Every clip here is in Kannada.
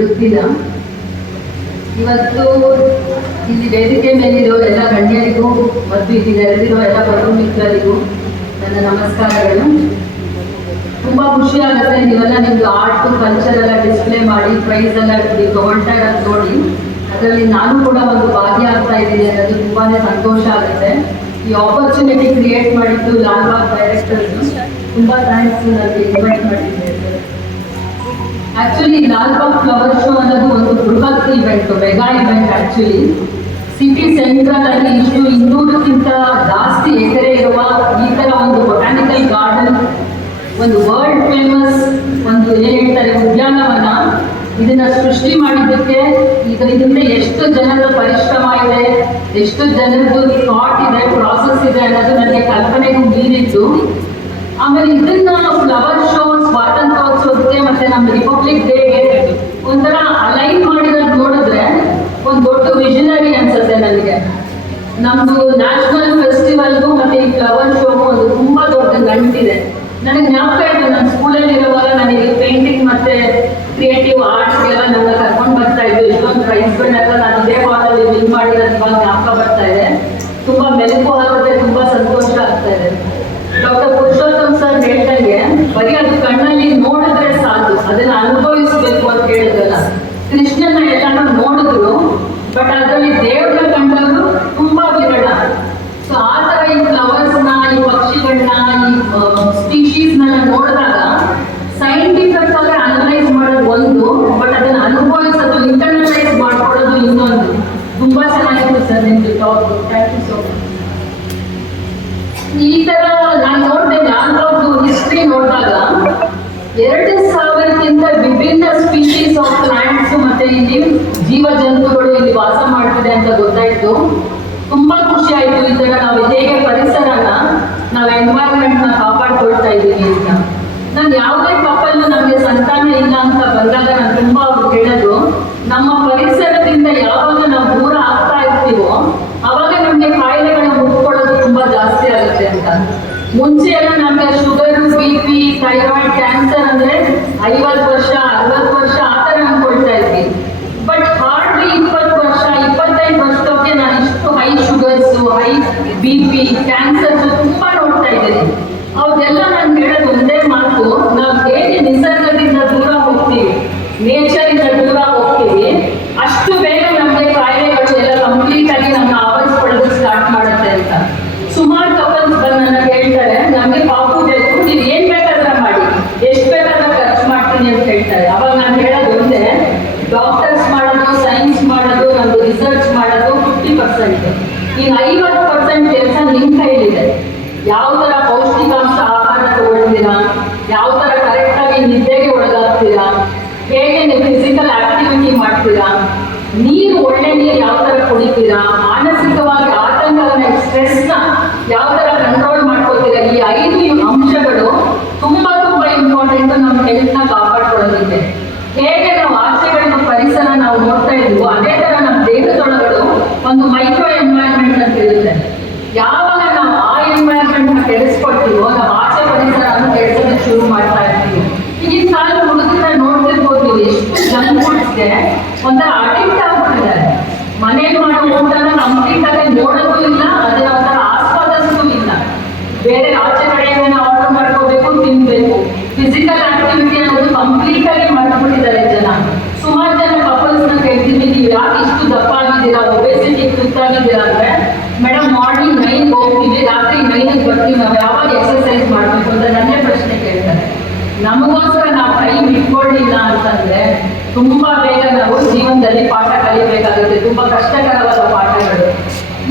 ವೃತ್ತಿನ. ಇವತ್ತು ಇಲ್ಲಿ ವೇದಿಕೆ ಮೇಲಿರೋ ಎಲ್ಲ ಗಣ್ಯರಿಗೂ ಮತ್ತು ಇಲ್ಲಿ ನೆರೆದಿರೋ ಎಲ್ಲ ಬಂಧು ಮಿತ್ರರಿಗೂ ನನ್ನ ನಮಸ್ಕಾರಗಳು. ತುಂಬ ಖುಷಿ ಆಗುತ್ತೆ ನೀವೆಲ್ಲ ನಿಮ್ದು ಆರ್ಟ್ ಕಲ್ಚರ್ ಎಲ್ಲ ಡಿಸ್ಪ್ಲೇ ಮಾಡಿ ಪ್ರೈಸ್ ಎಲ್ಲ ನೀವು ತಗೊಳ್ತಾ ಇರೋದು ನೋಡಿ. ಅದರಲ್ಲಿ ನಾನು ಕೂಡ ಒಂದು ಭಾಗ್ಯ ಆಗ್ತಾ ಇದ್ದೀನಿ ಅನ್ನೋದು ತುಂಬಾ ಸಂತೋಷ ಆಗುತ್ತೆ. ಈ ಆಪರ್ಚುನಿಟಿ ಕ್ರಿಯೇಟ್ ಮಾಡಿದ್ದು ಲಾಲ್ಬಾಗ್ ಡೈರೆಕ್ಟರ್ಸ್ ತುಂಬ ಥ್ಯಾಂಕ್ಸ್ ನನಗೆ ಇನ್ವೈಟ್ ಮಾಡಿದ್ದೆ. ಆ್ಯಕ್ಚುಲಿ ಲಾಲ್ಬಾಗ್ ಫ್ಲವರ್ ಶೋ ಅನ್ನೋದು ಒಂದು ಬೃಹತ್ event, mega event. Actually city central ಅಲ್ಲಿ ಇಷ್ಟು 200ಕ್ಕಿಂತ ಜಾಸ್ತಿ ಎಕರೆ ಇರುವ ಈ ಥರ ಒಂದು ಬೊಟಾನಿಕಲ್ ಗಾರ್ಡನ್, ಒಂದು ವರ್ಲ್ಡ್ ಫೇಮಸ್ ಒಂದು ಏನು ಹೇಳ್ತಾರೆ ಉದ್ಯಾನವನ, ಇದನ್ನ ಸೃಷ್ಟಿ ಮಾಡಿದ್ದಕ್ಕೆ ಇದರಿಂದ ಎಷ್ಟು ಜನರ ಪರಿಶ್ರಮ ಇದೆ, ಎಷ್ಟು ಜನರದ್ದು ಥಾಟ್ ಇದೆ, ಪ್ರಾಸೆಸ್ ಇದೆ ಅನ್ನೋದು ನನಗೆ ಕಲ್ಪನೆಗೂ ಮೀರಿತ್ತು. ಆಮೇಲೆ ಇದನ್ನ ಫ್ಲವರ್ ಶೋ ಸ್ವಾತಂತ್ರ್ಯೋತ್ಸವಕ್ಕೆ ಮತ್ತೆ ನಮ್ಮ ರಿಪಬ್ಲಿಕ್ ಡೇಗೆ ಒಂಥರ ಅಲೈನ್ ಮಾಡಿರೋದು ನೋಡಿದ್ರೆ ಒಂದು ದೊಡ್ಡ ವಿಷನರಿ ಅನ್ಸುತ್ತೆ ನನಗೆ. ನಮ್ದು ನ್ಯಾಷನಲ್ ಫೆಸ್ಟಿವಲ್ಗೂ ಮತ್ತೆ ಈ ಫ್ಲವರ್ ಶೋಗೂ ಒಂದು ತುಂಬಾ ದೊಡ್ಡ ಗಂಟಿದೆ. ನನಗೆ ಜ್ಞಾಪಕ ಇದೆ, ನನ್ನ ಸ್ಕೂಲಲ್ಲಿ ಇರುವಾಗ ನನಗೆ ಪೇಂಟಿಂಗ್ ಮತ್ತೆ ಕ್ರಿಯೇಟಿವ್ ಆರ್ಟ್ಸ್ಗೆಲ್ಲ ನನ್ನ ಕರ್ಕೊಂಡು ಬರ್ತಾ ಇದ್ದು. ಇಷ್ಟೊಂದು ಪ್ರೈಸ್ಗಳನ್ನೆಲ್ಲ ನಾನು ಇದೇ ಹಾಲಲ್ಲಿ ವಿನ್ ಮಾಡಿರೋದು ಇವಾಗ ಜ್ಞಾಪಕ ಬರ್ತಾ ಇದೆ. ತುಂಬಾ ಮೆಲುಕು ಆಗುತ್ತೆ, ತುಂಬಾ ಸಂತೋಷ ಆಗ್ತಾ ಇದೆ. ಡಾಕ್ಟರ್ ಪುರುಷೋತ್ತಮ್ ಸರ್ ಹೇಳ್ದಂಗೆ ಬರೀ ಅದು ಕಣ್ಣಲ್ಲಿ ನೋಡಿದ್ರೆ ಸಾಕು, ಅದನ್ನ ಅನುಭವಿಸ್ಬೇಕು ಅಂತ ಹೇಳಿದ್ರಲ್ಲ. ಕೃಷ್ಣನ ಎಲ್ಲಾನು ನೋಡಿದ್ರು, ಬಟ್ ಅದರಲ್ಲಿ ದೇವರ ಕಂಡವರು ತುಂಬಾ ವಿರಳ. ಸೊ ಆ ತರ ಈ ಫ್ಲವರ್ಸ್ನ, ಈ ಪಕ್ಷಿಗಳನ್ನ, ಈ ಸ್ಪೀಶೀಸ್ನೆಲ್ಲ ನೋಡಿದಾಗ ಸೈಂಟಿಫಿಕ್ ಆಗಿ ಅನಲೈಸ್ ಮಾಡೋದು ಒಂದು, ಬಟ್ ಅದನ್ನ ಅನುಭವಿಸೋದು, ಇಂಟರ್ನಲೈಸ್ ಮಾಡ್ಕೊಳ್ಳೋದು ಇನ್ನೊಂದು. ತುಂಬಾ ಚೆನ್ನಾಗಿತ್ತು ಸರ್ ನಿಮ್ದು talk. Thank you so much. ಈ ತರ ನಾನು ನೋಡಿದೆ, ಲಾಲ್ಬಾಗ್ ಹಿಸ್ಟ್ರಿ ನೋಡಿದಾಗ 2000ಕ್ಕಿಂತ ವಿಭಿನ್ನ ಸ್ಪೀಶೀಸ್ ಆಫ್ ಪ್ಲಾಂಟ್ಸ್ ಮತ್ತೆ ಇಲ್ಲಿ ಜೀವ ಜಂತುಗಳು ಇಲ್ಲಿ ವಾಸ ಮಾಡ್ತಿದೆ ಅಂತ ಗೊತ್ತಾಯ್ತು. ತುಂಬಾ ಖುಷಿ ಆಯ್ತು. ಈ ತರ ನಾವು ಹೇಗೆ ಪರಿಸರನ, ನಾವು ಎನ್ವೈರನ್ಮೆಂಟ್ ನ ಕಾಪಾಡ್ಕೊಳ್ತಾ ಇದ್ದೀವಿ ಅಂತ. ನಾನು ಯಾವುದೇ ಕಪಲ್ ನಮಗೆ ಸಂತಾನ ಇಲ್ಲ ಅಂತ ಬಂದಾಗ ನಾನು ತುಂಬಾ ಅವ್ರು ಹೇಳೋದು, ನಮ್ಮ ಪರಿಸರದಿಂದ ಯಾವಾಗ ನಾವು ದೂರ ಆಗ್ತಾ ಇರ್ತೀವೋ ಅವಾಗ ನಮ್ಗೆ ಕಾಯಿಲೆಗಳನ್ನ ಮುಟ್ಕೊಳ್ಳೋದು ತುಂಬಾ ಜಾಸ್ತಿ ಆಗುತ್ತೆ ಅಂತ. ಮುಂಚೆ ಎಲ್ಲ ನಮ್ಗೆ ಶುಗರ್, BP, ಥೈರಾಯ್ಡ್, ಕ್ಯಾನ್ಸರ್ ಅಂದ್ರೆ 50 ವರ್ಷ 60 ವರ್ಷ ಆ ತರ ಅನ್ಕೊಳ್ತಾ ಇದ್ವಿ. ಬಟ್ ಹಾರ್ಡ್ಲಿ 20 ವರ್ಷ 25 ವರ್ಷಕ್ಕೆ ನಾನು ಇಷ್ಟು high sugars, high BP, cancers ತುಂಬಾ ನೋಡ್ತಾ ಇದ್ದೀನಿ. ಅವ್ರಿಗೆಲ್ಲ ನಾನು ಹೇಳೋದು ಒಂದೇ ಮಾತು, ನಾವು ಹೇಗೆ ನಿಸರ್ಗದಿಂದ ದೂರ ಹೋಗ್ತೀವಿ, ನೇಚರ್ ಇಂದ ದೂರ ಹೋಗ್ತೀವಿ, ಅಷ್ಟು ಬೇಗ ನಮಗೆ ಕಾಯಿಲೆಗಳು ಎಲ್ಲ ಕಂಪ್ಲೀಟ್ ಆಗಿ ನಮ್ಮ ಆವರಿಸ್ಕೊಳ್ಳೋದು ಸ್ಟಾರ್ಟ್ ಮಾಡುತ್ತೆ ಅಂತ. ಸುಮಾರು ಕಪಲ್ಸ್ ಬಂದು ನನಗೆ ಹೇಳ್ತಾರೆ, ನಮಗೆ ಪಾಪು ಬೇಕು, ನೀವು ಏನ್ ಬೇಕಾದ್ರೆ ಮಾಡಿ, ಎಷ್ಟು ಬೇಕಾದ್ರೆ ಖರ್ಚು ಮಾಡ್ತೀನಿ ಅಂತ ಹೇಳ್ತಾರೆ. ಅವಾಗ ನಾನು ಹೇಳೋದು ಒಂದೇ, ಡಾಕ್ಟರ್ಸ್ ಮಾಡೋದು, ಸೈನ್ಸ್ ಮಾಡೋದು, ನಮ್ದು ರಿಸರ್ಚ್ ಮಾಡೋದು 50%. ಈಗ 50% ಕೆಲಸ ನಿಮ್ಮ ಕೈಲಿದೆ. ಯಾವ ತರ ಪೌಷ್ಟಿಕಾಂಶ ಆಹಾರ ತಗೊಳ್ತೀರಾ, ಯಾವ ತರ ಕರೆಕ್ಟ್ ಆಗಿ ನಿದ್ದೆಗೆ ಒಳಗಾಗ್ತೀರಾ, ಹೇಗೆ ನೀವು ಫಿಸಿಕಲ್ ಆಕ್ಟಿವಿಟಿ ಮಾಡ್ತೀರಾ, ನೀರು ಒಳ್ಳೆ ನೀರು ಯಾವ ತರ ಕುಡಿತೀರಾ, ಮಾನಸಿಕವಾಗಿ ಆತಂಕವನ್ನ, ಸ್ಟ್ರೆಸ್ನ ಯಾವ ತರ ಕಂಟ್ರೋಲ್ ಮಾಡ್ಕೋತೀರಾ, ಈ 5 ಅಂಶಗಳು ತುಂಬಾ ತುಂಬಾ ಇಂಪಾರ್ಟೆಂಟ್ ನಮ್ಮ ಹೆಲ್ತ್ ನ ಕಾಪಾಡ್ಕೊಳ್ಳೋದಿದೆ. ಹೇಗೆ ನಾವು ಆಚೆಗಳಿನ ಪರಿಸರ ನಾವು ನೋಡ್ತಾ ಇದ್ವು, ಅದೇ ತರ ನಮ್ಮ ದೇಹದೊಳಗಡೆ ಒಂದು ಮೈಕ್ರೋ ಎನ್ವೈರನ್ಮೆಂಟ್ ಅಂತ ಇರುತ್ತೆ. ಯಾವಾಗ ನಾವು ಆ ಎನ್ವೈರನ್ಮೆಂಟ್ ನ ಕೆಡಿಸ್ಕೊಳ್ತೀವೋ ನಾವು ಆಚೆ ಪರಿಸರವನ್ನು ಕೆಡಿಸೋದಕ್ಕೆ ಶುರು ಮಾಡ್ತಾ ಇರ್ತೀವಿ. ಈಗಿನ ಕಾಲ ಹುಡುಗರ ನೋಡ್ತಿರ್ಬೋದು ನೀವು, ಎಷ್ಟು ಜಂಕ್ ಫುಡ್ಸ್ಗೆ ಒಂಥರ ಅಡಿಕ್ಟ್ ಆಗ್ಬಿಟ್ಟಿದ್ದಾರೆ. ಮನೇಲಿ ಮಾಡೋ ಊಟನ ಕಂಪ್ಲೀಟ್ ಆಗಿ ನೋಡೋದು ಇಲ್ಲ, ಅದನ್ನ ಒಂಥರ ಆಸ್ವಾದಿಸೋದು ಇಲ್ಲ. ಬೇರೆ ಆಚೆ ಕಡೆಯಿಂದ ಆರ್ಡರ್ ಮಾಡ್ಕೋಬೇಕು, ತಿನ್ಬೇಕು. ಫಿಸಿಕಲ್ ಆಕ್ಟಿವಿಟಿ ಅನ್ನೋದು ಕಂಪ್ಲೀಟ್ ಆಗಿ ಮಾಡ್ಬಿಟ್ಟಿದ್ದಾರೆ ಜನ. ಸುಮಾರು ಜನ ಕಪಲ್ಸ್ ನ ಕೇಳ್ತೀವಿ, ನೀವು ಯಾಕೆ ಇಷ್ಟು ದಪ್ಪ ಆಗಿದ್ದೀರಾ, ಒಬೆಸಿಟಿ ತುತ್ತಾಗಿದ್ದೀರಾ ಅಂದ್ರೆ, ಮೇಡಮ್ ಮಾರ್ನಿಂಗ್ 9 ಹೋಗ್ತೀವಿ, ರಾತ್ರಿ 9 ಬರ್ತೀವಿ, ನಾವು ಯಾವಾಗ ಎಕ್ಸರ್ಸೈಸ್ ಮಾಡಬೇಕು ಅಂತ ನನ್ನೇ ಪ್ರಶ್ನೆ ಕೇಳ್ತಾರೆ. ನಮಗೋಸ್ಕರ ನಾವು ಟೈಮ್ ಇಟ್ಕೊಳ್ಳಿಲ್ಲ ಅಂತಂದ್ರೆ ತುಂಬಾ ಬೇಗ ನಾವು ಜೀವನದಲ್ಲಿ ಪಾಠ ಕಲಿಬೇಕಾಗುತ್ತೆ, ತುಂಬಾ ಕಷ್ಟಕರವಾದ ಪಾಠಗಳು.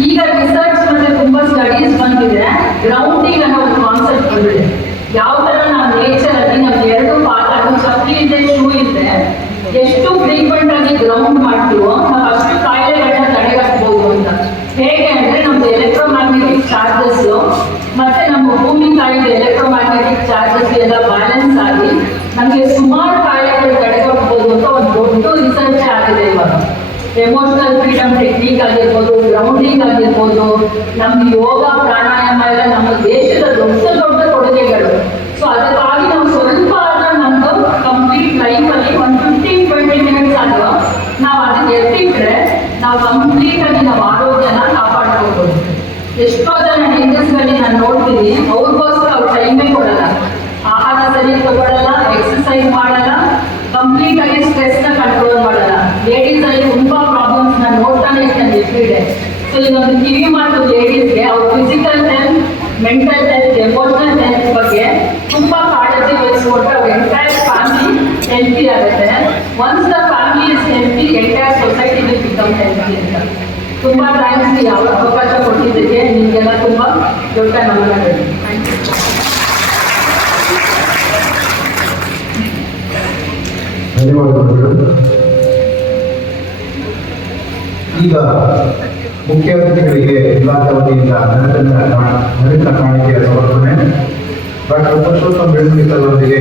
ಈಗ ರಿಸರ್ಚ್ ಮತ್ತೆ ತುಂಬಾ ಸ್ಟಡೀಸ್ ಬಂದಿದೆ, ಗ್ರೌಂಡಿಂಗ್ ಅನ್ನೋ ಒಂದು ಕಾನ್ಸೆಪ್ಟ್ ಬಂದಿದೆ. ಯಾವ ತರ ನಾವು ನೇಚರ್ ಅಲ್ಲಿ ನಮ್ಗೆ 2 ಪಾಠ, ಚಪ್ಪಲಿ ಇದೆ, ಶೂ ಇದೆ, ಎಷ್ಟು ಫ್ರೀಕ್ವೆಂಟ್ ಆಗಿ ಗ್ರೌಂಡ್ ಮಾಡ್ತೀವೋ ನಾವು ಅಷ್ಟು ಕಾಯಿಲೆಗಳನ್ನ ತಡೆಗಟ್ಟಬಹುದು ಅಂತ. ಹೇಗೆ ಅಂದ್ರೆ ನಮ್ದು ಎಲೆಕ್ಟ್ರೋಮ್ಯಾಗ್ನೆಟಿಕ್ ಚಾರ್ಜಸ್ ಮತ್ತೆ ನಮ್ಮ ಭೂಮಿ ತಾಯಿದ ಎಲೆಕ್ಟ್ರೋಮ್ಯಾಗ್ನೆಟಿಕ್ ಚಾರ್ಜಸ್ ಎಲ್ಲ ಬ್ಯಾಲೆನ್ಸ್ ಆಗಿ ನಮಗೆ ಸುಮಾರು ಕಾಯಿಲೆಗಳು ತಡೆಗಟ್ಟಬಹುದು ಅಂತ ಒಂದು ದೊಡ್ಡ ರಿಸರ್ಚ್ ಆಗಿದೆ ಇವಾಗ. ಎಮೋಷನಲ್ ಫ್ರೀಡಮ್ ಟೆಕ್ನಿಕ್ ಆಗಿರ್ಬೋದು, ಗ್ರೌಂಡಿಂಗ್ ಆಗಿರ್ಬೋದು, ನಮ್ಮ ಯೋಗ ಪ್ರಾಣಾಯಾಮ ಎಲ್ಲ ನಮ್ಮ ದೇಶದ ದೊಡ್ಡ ದೊಡ್ಡ ಕೊಡುಗೆಗಳು. ಸೊ ಅದಕ್ಕಾಗಿ ನಾವು ಸ್ವಲ್ಪ ಆದ್ರೂ ನಮ್ದು ಕಂಪ್ಲೀಟ್ ಲೈಫಲ್ಲಿ ಒಂದು 15-20 ಮಿನಿಟ್ಸ್ ಎಷ್ಟೋ ಜನ ಹೆಂಗಸರಲ್ಲಿ ನಾನು ನೋಡ್ತೀನಿ, ಅವ್ರಿಗೋಸ್ಕರ ಅವ್ರು ಟೈಮೇ ಕೊಡಲ್ಲ, ಆಹಾರ ಸರಿ ತಗೊಳ್ಳಲ್ಲ, ಎಕ್ಸರ್ಸೈಸ್ ಮಾಡಲ್ಲ, ಕಂಪ್ಲೀಟ್ ಆಗಿ ಸ್ಟ್ರೆಸ್ ನ ಕಂಟ್ರೋಲ್ ಮಾಡಲ್ಲ. ಲೇಡೀಸ್ ಅಲ್ಲಿ ತುಂಬಾ ಪ್ರಾಬ್ಲಮ್ಸ್ ನಾನು ನೋಡ್ತಾನೆ ಇರ್ತೇನೆ ಎವ್ರಿಡೇ. ಸೊ ಇನ್ನೊಂದು ಕಿವಿ ಮಾತು ಲೇಡೀಸ್ಗೆ ಅವ್ರ physical health, mental health, emotional health ಬಗ್ಗೆ ತುಂಬಾ ಕಾಳಜಿ ವಹಿಸ್ಕೊಟ್ರೆ ಅವ್ರ ಎಂಟೈರ್ ಫ್ಯಾಮಿಲಿ ಹೆಲ್ತಿ ಆಗುತ್ತೆ. Once the family is healthy, entire society will become healthy ಅಂತ. ತುಂಬಾ ಥ್ಯಾಂಕ್ಸ್ ಯಾವ ಅವಕಾಶ ಕೊಟ್ಟಿದ್ದಕ್ಕೆ. ನಿಮಗೆಲ್ಲ ತುಂಬಾ ದೊಡ್ಡ ನಮನಗಳು. ಧನ್ಯವಾದಗಳು. ಈಗ ಮುಖ್ಯ ಅತಿಥಿಗಳಿಗೆ ಇಲಾಖೆ ವತಿಯಿಂದ ನರಿತ ಕಾಣಿಕೆಯ ಸಮರ್ಪಣೆ. ಡಾಕ್ಟರ್ ಪುರುಷೋತ್ತಮ ಬೆಳಗುಳಿ ಅವರೊಂದಿಗೆ